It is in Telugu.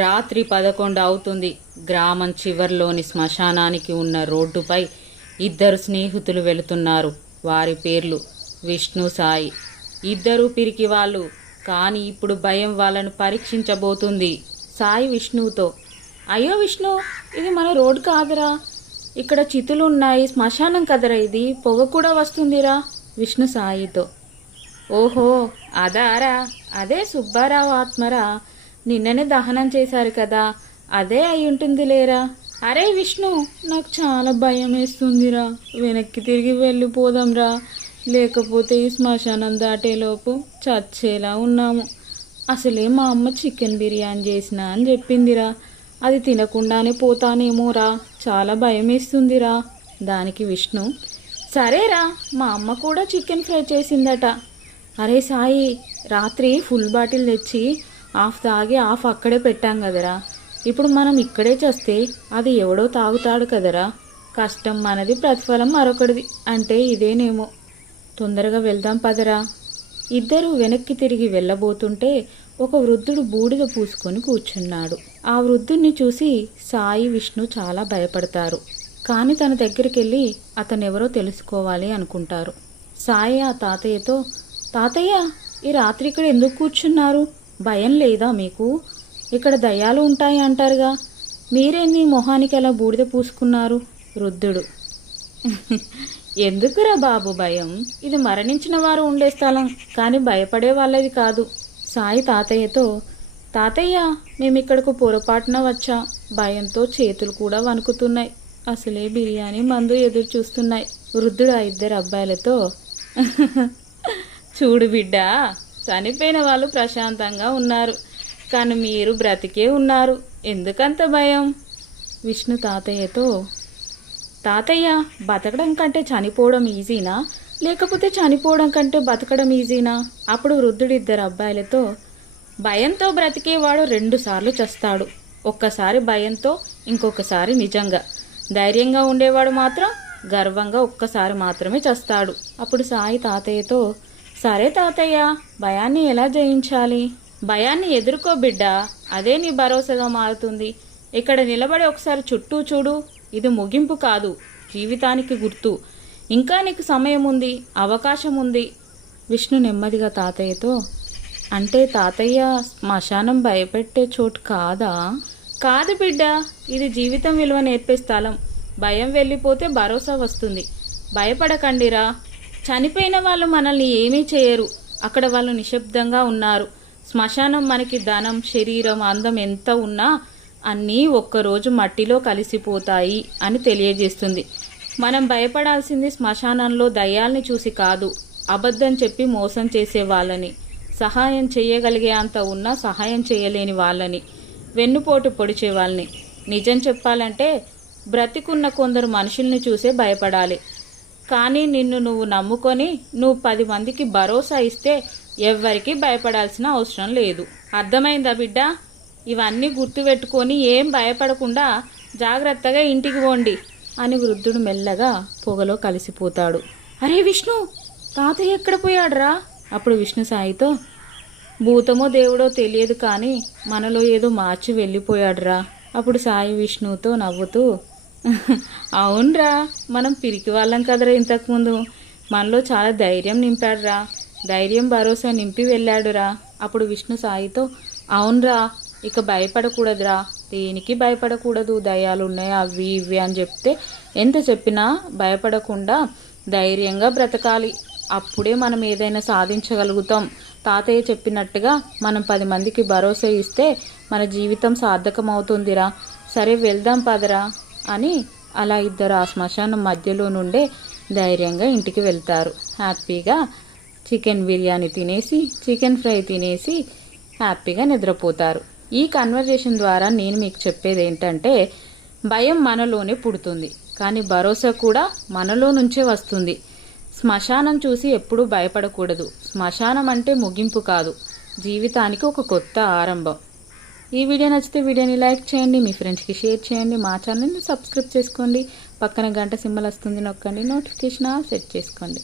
రాత్రి 11 అవుతుంది. గ్రామం చివర్లోని శ్మశానానికి ఉన్న రోడ్డుపై ఇద్దరు స్నేహితులు వెళుతున్నారు. వారి పేర్లు విష్ణు, సాయి. ఇద్దరూ పిరికి వాళ్ళు, కానీ ఇప్పుడు భయం వాళ్ళను పరీక్షించబోతుంది. సాయి విష్ణువుతో, అయ్యో విష్ణు, ఇది మన రోడ్ కాదురా, ఇక్కడ చితులు ఉన్నాయి, శ్మశానం కదరా, ఇది పొగ కూడా వస్తుందిరా. విష్ణు సాయితో, ఓహో అదారా, అదే సుబ్బారావు ఆత్మరా, నిన్ననే దహనం చేశారు కదా, అదే అయి ఉంటుంది లేరా. అరే విష్ణు, నాకు చాలా భయం వేస్తుందిరా, వెనక్కి తిరిగి వెళ్ళిపోదాంరా, లేకపోతే ఈ శ్మశానం దాటేలోపు చచ్చేలా ఉన్నాము. అసలే మా అమ్మ చికెన్ బిర్యానీ చేసిన అని చెప్పిందిరా, అది తినకుండానే పోతానేమోరా, చాలా భయం వేస్తుందిరా. దానికి విష్ణు, సరేరా, మా అమ్మ కూడా చికెన్ ఫ్రై చేసిందట. అరే సాయి, రాత్రి ఫుల్ బాటిల్ తెచ్చి హాఫ్ తాగి హాఫ్ అక్కడే పెట్టాం కదరా, ఇప్పుడు మనం ఇక్కడే చేస్తే అది ఎవడో తాగుతాడు కదరా, కష్టం మనది, ప్రతిఫలం మరొకటిది, అంటే ఇదేనేమో. తొందరగా వెళ్దాం పదరా. ఇద్దరూ వెనక్కి తిరిగి వెళ్ళబోతుంటే ఒక వృద్ధుడు బూడిద పూసుకొని కూర్చున్నాడు. ఆ వృద్ధుణ్ణి చూసి సాయి, విష్ణు చాలా భయపడతారు. కానీ తన దగ్గరికి వెళ్ళి అతనెవరో తెలుసుకోవాలి అనుకుంటారు. సాయి ఆ తాతయ్యతో, తాతయ్య, ఈ రాత్రి ఇక్కడ ఎందుకు కూర్చున్నారు, భయం లేదా మీకు, ఇక్కడ దయ్యాలు ఉంటాయి అంటారుగా, మీరేంది మొహానికి అలా బూడిద పూసుకున్నారు. వృద్ధుడు, ఎందుకురా బాబు భయం, ఇది మరణించిన వారు ఉండే స్థలం, కానీ భయపడే వాళ్ళది కాదు. సాయి తాతయ్యతో, తాతయ్య, మేమిక్కడకు పొరపాటున వచ్చాం, భయంతో చేతులు కూడా వణుకుతున్నాయి, అసలే బిర్యానీ మందు ఎదురు చూస్తున్నాయి. వృద్ధుడు ఆ ఇద్దరు అబ్బాయిలతో, చూడు బిడ్డ, చనిపోయిన వాళ్ళు ప్రశాంతంగా ఉన్నారు, కానీ మీరు బ్రతికే ఉన్నారు, ఎందుకంత భయం. విష్ణు తాతయ్యతో, తాతయ్య, బతకడం కంటే చనిపోవడం ఈజీనా, లేకపోతే చనిపోవడం కంటే బతకడం ఈజీనా. అప్పుడు వృద్ధుడు ఇద్దరు అబ్బాయిలతో, భయంతో బ్రతికేవాడు 2 సార్లు చస్తాడు, ఒక్కసారి భయంతో, ఇంకొకసారి నిజంగా. ధైర్యంగా ఉండేవాడు మాత్రం గర్వంగా ఒక్కసారి మాత్రమే చస్తాడు. అప్పుడు సాయి తాతయ్యతో, సరే తాతయ్య, భయాన్ని ఎలా జయించాలి. భయాన్ని ఎదుర్కో బిడ్డ, అదే నీ భరోసాగా మారుతుంది. ఇక్కడ నిలబడి ఒకసారి చుట్టూ చూడు, ఇది ముగింపు కాదు, జీవితానికి గుర్తు, ఇంకా నీకు సమయం ఉంది, అవకాశం ఉంది. విష్ణు నెమ్మదిగా తాతయ్యతో, అంటే తాతయ్య, శ్మశానం భయపెట్టే చోటు కాదా. కాదు బిడ్డ, ఇది జీవితం విలువ నేర్పే స్థలం, భయం వెళ్ళిపోతే భరోసా వస్తుంది, భయపడకండిరా. చనిపోయిన వాళ్ళు మనల్ని ఏమీ చేయరు, అక్కడ వాళ్ళు నిశ్శబ్దంగా ఉన్నారు. శ్మశానం మనకి ధనం, శరీరం, అందం ఎంత ఉన్నా అన్నీ ఒక్కరోజు మట్టిలో కలిసిపోతాయి అని తెలియజేస్తుంది. మనం భయపడాల్సింది శ్మశానంలో దయ్యాల్ని చూసి కాదు, అబద్ధం చెప్పి మోసం చేసే వాళ్ళని, సహాయం చేయగలిగే అంత ఉన్నా సహాయం చేయలేని వాళ్ళని, వెన్నుపోటు పొడిచే వాళ్ళని. నిజం చెప్పాలంటే బ్రతికున్న కొందరు మనుషుల్ని చూసే భయపడాలి, కానీ నిన్ను నువ్వు నమ్ముకొని నువ్వు 10 మందికి భరోసా ఇస్తే ఎవ్వరికీ భయపడాల్సిన అవసరం లేదు. అర్థమైందా బిడ్డ. ఇవన్నీ గుర్తుపెట్టుకొని ఏం భయపడకుండా జాగ్రత్తగా ఇంటికి పోండి అని వృద్ధుడు మెల్లగా పొగలో కలిసిపోతాడు. అరే విష్ణు, తాతయ్య ఎక్కడ పోయాడ్రా. అప్పుడు విష్ణు సాయితో, భూతమో దేవుడో తెలియదు, కానీ మనలో ఏదో మార్చి వెళ్ళిపోయాడ్రా. అప్పుడు సాయి విష్ణువుతో నవ్వుతూ, అవునరా, మనం పిరికి వాళ్ళం కదరా, ఇంతకుముందు మనలో చాలా ధైర్యం నింపాడురా, ధైర్యం భరోసా నింపి వెళ్ళాడురా. అప్పుడు విష్ణు సాయితో, అవునరా, ఇక భయపడకూడదురా, దేనికి భయపడకూడదు, దయ్యాలు ఉన్నాయి అవి ఇవి అని చెప్తే ఎంత చెప్పినా భయపడకుండా ధైర్యంగా బ్రతకాలి, అప్పుడే మనం ఏదైనా సాధించగలుగుతాం. తాతయ్య చెప్పినట్టుగా మనం 10 మందికి భరోసా ఇస్తే మన జీవితం సార్థకమవుతుందిరా. సరే వెళ్దాం పదరా అని అలా ఇద్దరు ఆ శ్మశానం మధ్యలో నుండే ధైర్యంగా ఇంటికి వెళ్తారు. హ్యాపీగా చికెన్ బిర్యానీ తినేసి, చికెన్ ఫ్రై తినేసి హ్యాపీగా నిద్రపోతారు. ఈ కన్వర్జేషన్ ద్వారా నేను మీకు చెప్పేది ఏంటంటే, భయం మనలోనే పుడుతుంది, కానీ భరోసా కూడా మనలో నుంచే వస్తుంది. శ్మశానం చూసి ఎప్పుడూ భయపడకూడదు. శ్మశానం అంటే ముగింపు కాదు, జీవితానికి ఒక కొత్త ఆరంభం. ఈ వీడియో నచ్చితే వీడియోని లైక్ చేయండి, మీ ఫ్రెండ్స్కి షేర్ చేయండి, మా ఛానల్ని సబ్స్క్రైబ్ చేసుకోండి, పక్కన గంట సింబల్ వస్తుంది నొక్కండి, నోటిఫికేషన్ సెట్ చేసుకోండి.